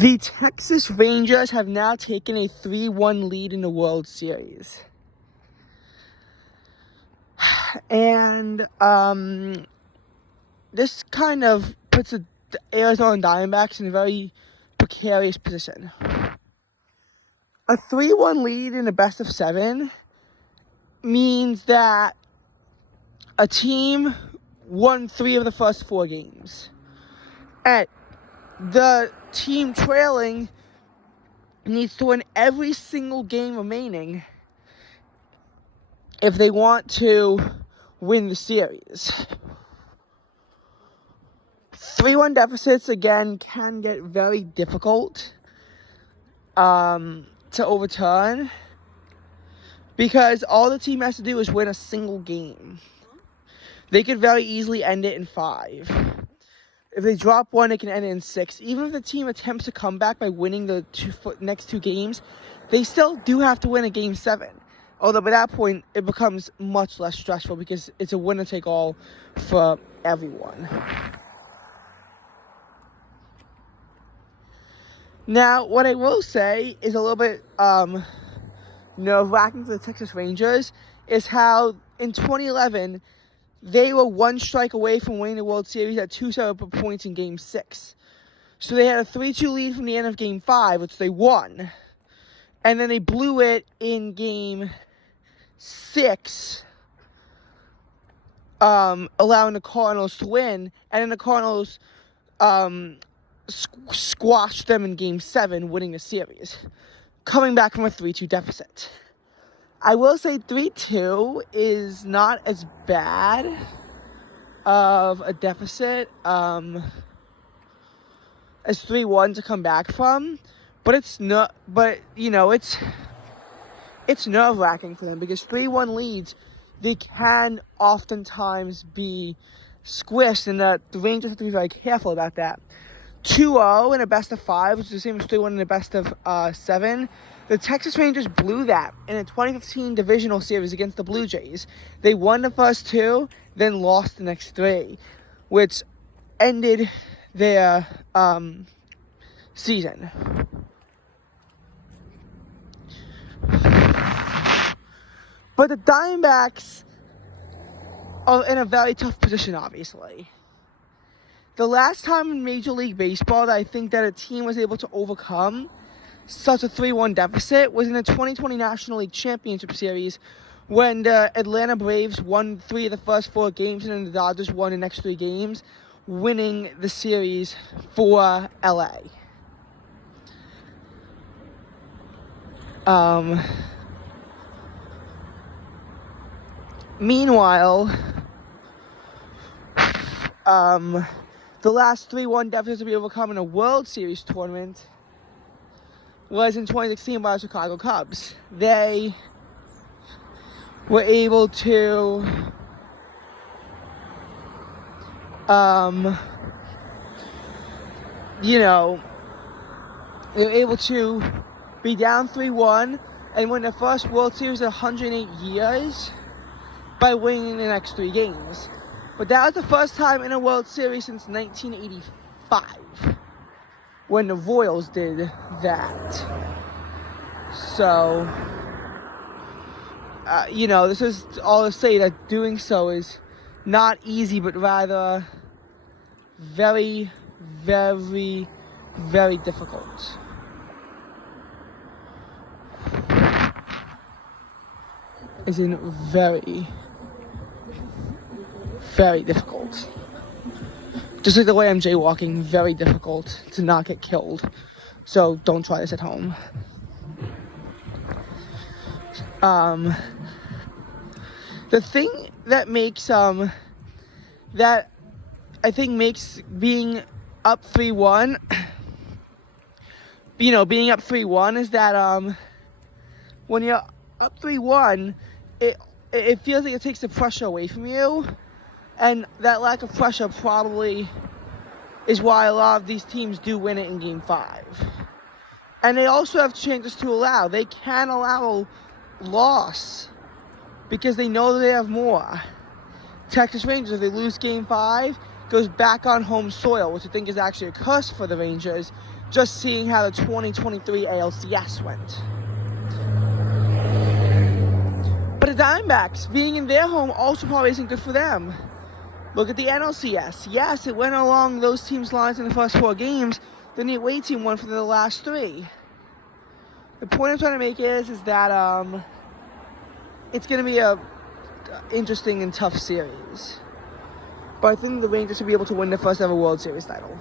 The Texas Rangers have now taken a 3-1 lead in the World Series. And this kind of puts the Arizona Diamondbacks in a very precarious position. A 3-1 lead in the best of 7 means that a team won 3 of the first 4 games. And the team trailing needs to win every single game remaining if they want to win the series. 3-1 deficits, again, can get very difficult to overturn because all the team has to do is win a single game. They could very easily end it in 5. If they drop 1, it can end it in 6. Even if the team attempts to come back by winning the next 2 games, they still do have to win a Game 7. Although by that point, it becomes much less stressful because it's a winner-take-all for everyone. Now, what I will say is a little bit nerve-wracking for the Texas Rangers is how in 2011, they were 1 strike away from winning the World Series at 2 separate points in Game 6. So they had a 3-2 lead from the end of Game 5, which they won. And then they blew it in Game 6, allowing the Cardinals to win. And then the Cardinals squashed them in Game 7, winning the series, coming back from a 3-2 deficit. I will say 3-2 is not as bad of a deficit as 3-1 to come back from, but it's not. But you know, it's nerve-wracking for them because 3-1 leads, they can oftentimes be squished, and the Rangers have to be very careful about that. 2-0 in a best of 5, which is the same as 3-1 in a best of 7. The Texas Rangers blew that in a 2015 divisional series against the Blue Jays. They won the first 2, then lost the next 3, which ended their season. But the Diamondbacks are in a very tough position, obviously. The last time in Major League Baseball that I think that a team was able to overcome such a 3-1 deficit was in the 2020 National League Championship Series when the Atlanta Braves won 3 of the first 4 games and then the Dodgers won the next 3 games, winning the series for LA. Meanwhile, the last 3-1 deficit to be overcome in a World Series tournament was in 2016 by the Chicago Cubs. They were able to they were able to be down 3-1 and win the first World Series in 108 years by winning the next 3 games. But that was the first time in a World Series since 1985 when the Royals did that. So, this is all to say that doing so is not easy, but rather very, very, very difficult. As in very, very difficult. Just like the way I'm jaywalking, very difficult to not get killed. So don't try this at home. The thing that makes that I think makes being up 3-1, being up 3-1 is that when you're up 3-1, it feels like it takes the pressure away from you. And that lack of pressure probably is why a lot of these teams do win it in Game 5. And they also have chances to allow. They can allow loss because they know that they have more. Texas Rangers, if they lose Game 5, goes back on home soil, which I think is actually a curse for the Rangers, just seeing how the 2023 ALCS went. But the Diamondbacks, being in their home, also probably isn't good for them. Look at the NLCS. Yes, it went along those teams' lines in the first 4 games. The New Way team won for the last 3. The point I'm trying to make is that it's going to be a interesting and tough series. But I think the Rangers will be able to win their first ever World Series title.